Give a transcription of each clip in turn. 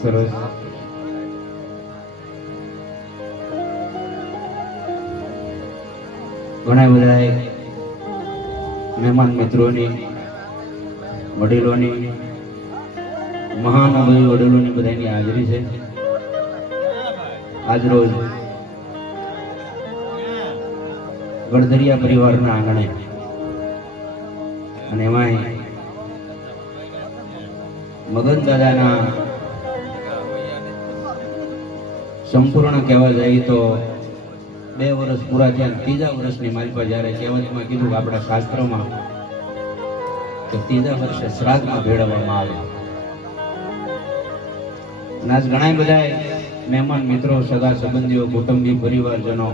સરસ. ઘણા બધા મહેમાન મિત્રોની, વડીલોની, મહાનુભાવી વડીલોની બધાની હાજરી છે. આજ રોજ ગળદરિયા પરિવારના આંગણે અને એમાંય મગન દાદાના સંપૂર્ણ કહેવા જાય તો 2 વર્ષ પૂરા થયા, 3જા વર્ષની માલિપા જ્યારે કહેવતમાં કીધું આપણા શાસ્ત્રોમાં કે 3જા વર્ષે શ્રાદ્ધમાં ભેળવવામાં આવે. અને આજ ઘણા બધા મહેમાન મિત્રો, સગા સંબંધીઓ, કુટુંબી, પરિવારજનો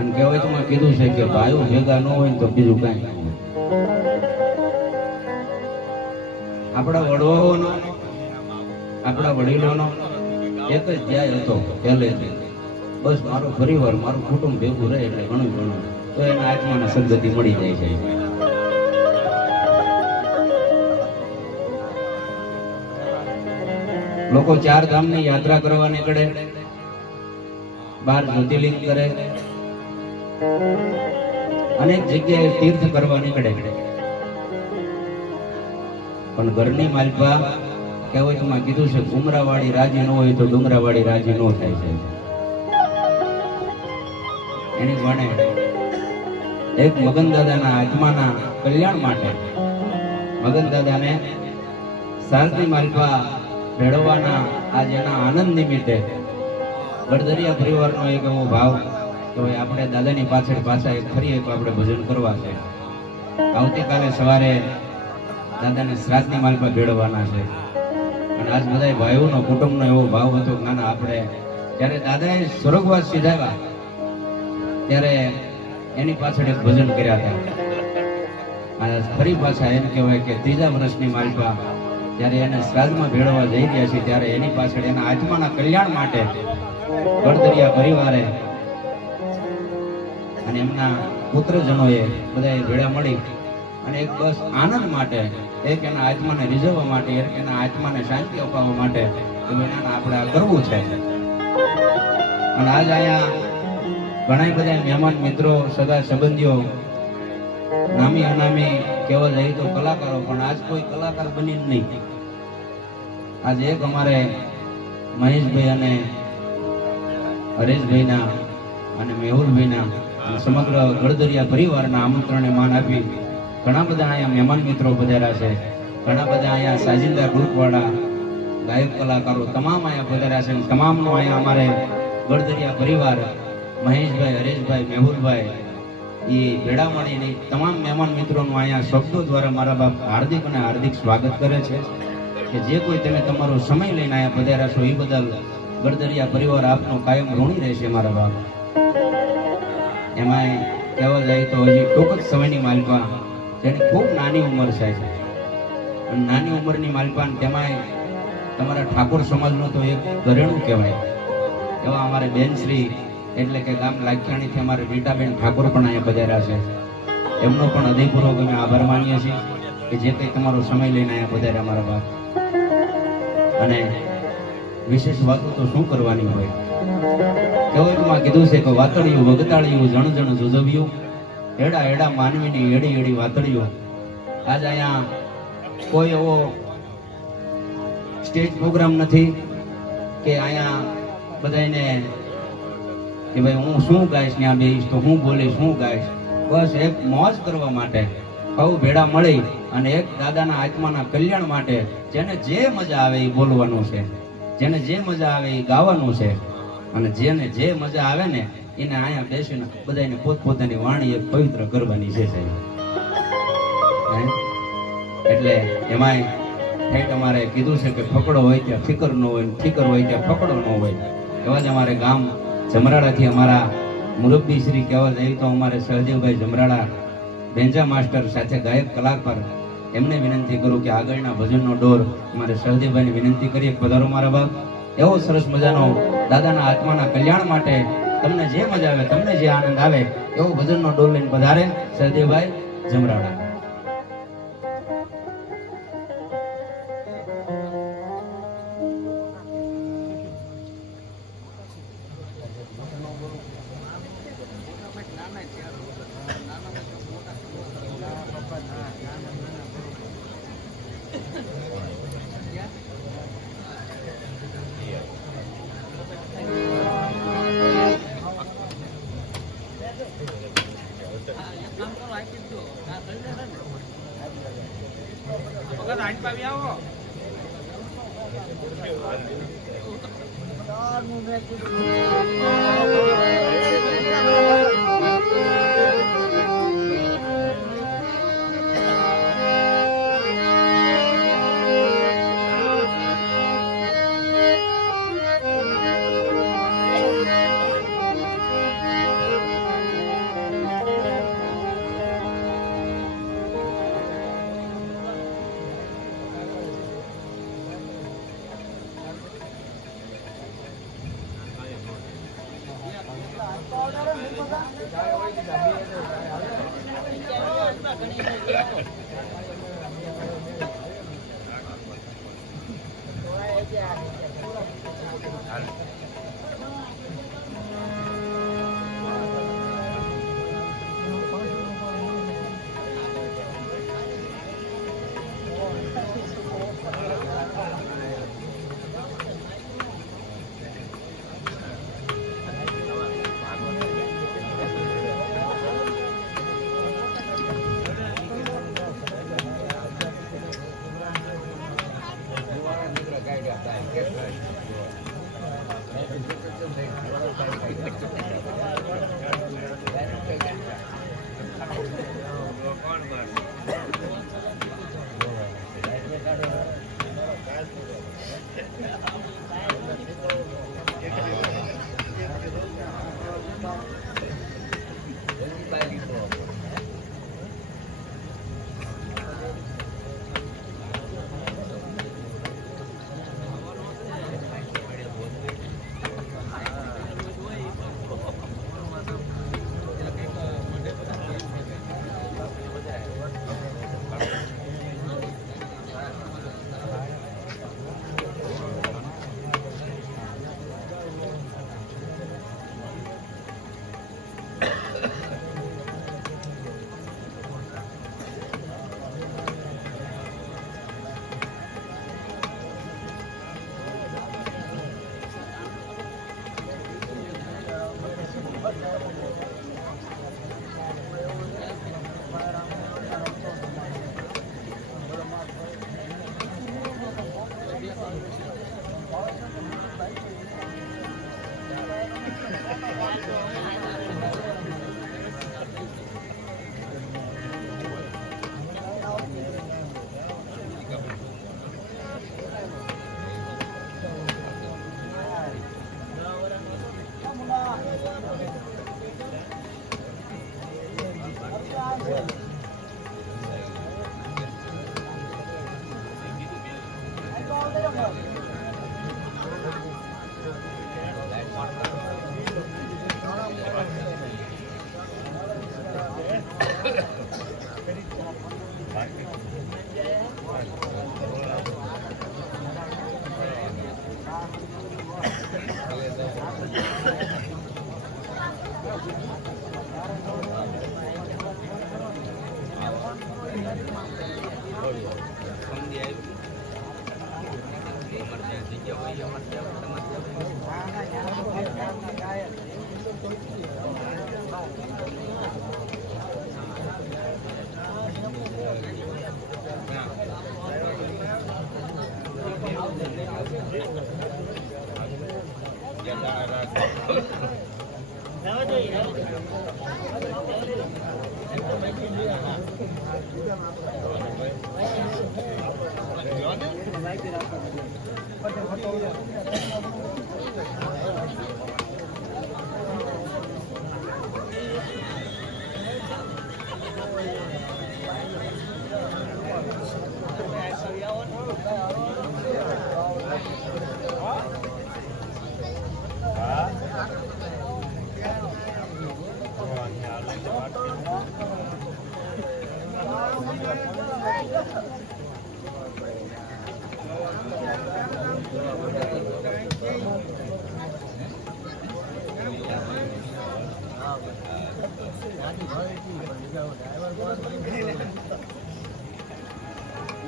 અને કહેવતમાં કીધું છે કે ભાઈઓ ભેગા ન હોય તો બીજું કાંઈ ન હોય. આપણા વડવાઓનો, આપણા વડીલોનો એક જ ધ્યેય હતો પહેલેથી, બસ મારો પરિવાર, મારું કુટુંબ ભેગું રહે એટલે ઘણું ઘણું, તો એના આત્માને સદગતિ મળી જાય છે. લોકો 4 ધામની યાત્રા કરવા નીકળે, 12 જ્યોતિર્લિંગ કરે, અનેક જગ્યાએ તીર્થ કરવા નીકળે, પણ ઘરની માલિપા કહેવતમાં કીધું છે ઉમરાવાળી રાજી ન હોય તો ડુંગરાવાળી રાજી ન થાય છે. એની વાણે એક મગન દાદાના આત્માના કલ્યાણ માટે મગન દાદાને શારદી માલિપા ભેળવવાના આજ એના આનંદ નિમિત્તે ગળદરિયા પરિવારનો એક એવો ભાવ કે ભાઈ આપણે દાદાની પાછળ પાછા ફરી એક આપણે ભજન કરવા છે. આવતીકાલે સવારે દાદાને શ્રાદ્ધની માલિપા ભેળવવાના છે. અને આજ બધા ભાઈઓનો, કુટુંબનો એવો ભાવ હતો કે ના આપણે જ્યારે દાદાએ સ્વર્ગવાસ સીધાવ્યા ત્યારે એની પાછળ એક ભજન કર્યા હતા. અને ફરી પાછા એમ કહેવાય કે 3જા વર્ષની માલિપા જ્યારે એને શ્રાદ્ધમાં ભેળવવા જઈ રહ્યા છે ત્યારે એની પાછળ એના આત્માના કલ્યાણ માટે ગળદરિયા પરિવારે અને એમના પુત્રજનોએ બધાએ ભેળા મળી અને એક બસ આનંદ માટે, એક એના આત્માને રીઝવવા માટે, એક એના આત્માને શાંતિ અપાવવા માટે કે ભાઈ આપણે આ કરવું છે. અને આજ અહીંયા ઘણા બધા મહેમાન મિત્રો, સગા સંબંધીઓ, નામી અનામી કહેવા જાય તો કલાકારો, પણ આજ કોઈ કલાકાર બની નહીં. આજે એક અમારે મહેશભાઈ અને હરેશભાઈના અને મેહુલભાઈના સમગ્ર ગળદરિયા પરિવારના આમંત્રણને માન આપી ઘણા બધા અહીંયા મહેમાન મિત્રો પધાર્યા છે. ઘણા બધા અહીંયા સાજિંદા ગ્રુપવાળા ગાયક કલાકારો તમામ અહીંયા પધાર્યા છે. તમામનો અહીંયા અમારે ગળદરિયા પરિવાર, મહેશભાઈ, હરેશભાઈ, મેહુલભાઈ, એ ભેળા મળીને તમામ મહેમાન મિત્રોનું અહીંયા શબ્દો દ્વારા મારા બાપ હાર્દિક અને હાર્દિક સ્વાગત કરે છે કે જે કોઈ તમે તમારો સમય લઈને અહીંયા પધાર્યા છો એ બદલ ગળદરિયા પરિવાર આપનો કાયમ ઋણી રહેશે મારા બાપ. એમાંય કહેવા જાય તો હજી ટૂંક જ સમયની માલિપા જેની ખૂબ નાની ઉંમર છે, અને નાની ઉંમરની માલિપા તેમાંય તમારા ઠાકોર સમાજનું તો એક ઘરેણું કહેવાય એવા અમારે બેનશ્રી એટલે કે ગામ લાખિયાણીથી અમારે રીટાબેન ઠાકોર પણ અહીંયા પધાર્યા છે. એમનો પણ હૃદયપૂર્વક અમે આભાર માનીએ છીએ કે જે કંઈ તમારો સમય લઈને અહીંયા પધાર્યા મારા બાપ. અને વિશેષ વાતો તો શું કરવાની હોય, કહેવતમાં કીધું છે કે વાતળિયું વગતાળિયું જણ જણ જુજવ્યું, એડા એડા માનવીની એડી એડી વાતળિયું. આજ અહીંયા કોઈ એવો સ્ટેજ પ્રોગ્રામ નથી કે અહીંયા બધાને કે ભાઈ હું શું ગાઈશ, ત્યાં બેહીશ તો હું બોલીશ, હું ગાઈશ. બસ એક મોજ કરવા માટે સૌ ભેળા મળી અને એક દાદાના આત્માના કલ્યાણ માટે જેને જે મજા આવે એ બોલવાનું છે, જેને જે મજા આવે એ ગાવાનું છે, અને જેને જે મજા આવે ને એને અહીંયા બેસીને બધાને પોતપોતાની વાણી એક પવિત્ર કરવાની છે. એટલે એમાંય ઠેઠ અમારે કીધું છે કે ફકડો હોય ત્યાં ફિકર ન હોય, ફિકર હોય ત્યાં ફકડો ન હોય. એવા જ અમારે ગામ જમરાળાથી અમારા મુરબ્બી શ્રી કહેવા જાય તો અમારે સહદેવભાઈ જમરાળા બેન્જા માસ્ટર સાથે ગાયક કલાકાર, એમને વિનંતી કરું કે આગળના ભજનનો ડોર અમારે સહદેવભાઈને વિનંતી કરીએ પધારો મારા બાપ. એવો સરસ મજાનો દાદાના આત્માના કલ્યાણ માટે તમને જે મજા આવે, તમને જે આનંદ આવે એવો ભજનનો ડોર લઈને પધારે સહદેવભાઈ જમરાળા.